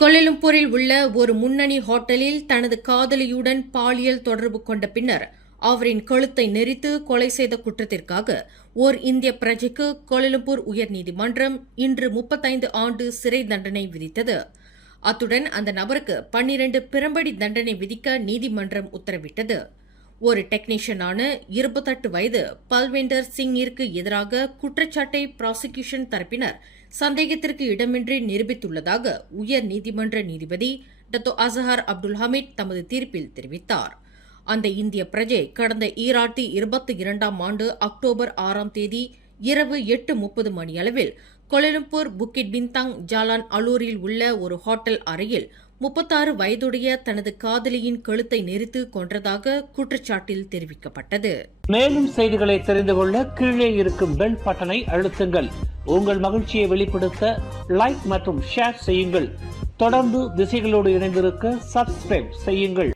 கோலாலம்பூரில் உள்ள ஒரு முன்னணி ஹோட்டலில் தனது காதலியுடன் பாலியல் தொடர்பு கொண்ட பின்னர் அவரின் கழுத்தை நெரித்து கொலை செய்த குற்றத்திற்காக ஓர் இந்திய பிரஜைக்கு கோலாலம்பூர் உயர்நீதிமன்றம் இன்று 35 ஆண்டு சிறை தண்டனை விதித்தது. அத்துடன் அந்த நபருக்கு 12 பிரம்படி தண்டனை விதிக்க நீதிமன்றம் உத்தரவிட்டது. ஒரு டெக்னீஷியனான 28 வயது பல்வேந்தர் சிங்கிற்கு எதிராக குற்றச்சாட்டை ப்ராசிகியூஷன் தரப்பினர் சந்தேகத்திற்கு இடமின்றி நிரூபித்துள்ளதாக உயர் நீதிமன்ற நீதிபதி டத்தோ அசஹர் அப்துல் ஹமீத் தமது தீர்ப்பில் தெரிவித்தார். அந்த இந்திய பிரஜை கடந்த 2022 ஆண்டு அக்டோபர் 6 தேதி இரவு 8:30 மணியளவில் கோலாலம்பூர் புக்கிட் பிந்தாங் ஜாலான் அலூரில் உள்ள ஒரு ஹோட்டல் அறையில் 36 வயதுடைய தனது காதலியின் கழுத்தை நெரித்து கொன்றதாக குற்றச்சாட்டில் தெரிவிக்கப்பட்டது. மேலும் செய்திகளை தெரிந்து கொள்ள கீழே இருக்கும் பெல் பட்டனை அழுத்துங்கள். உங்கள் மகிழ்ச்சியை வெளிப்படுத்த லைக் மற்றும் ஷேர் செய்யுங்கள். தொடர்ந்து திசைகளோடு இணைந்திருக்க சப்ஸ்கிரைப் செய்யுங்கள்.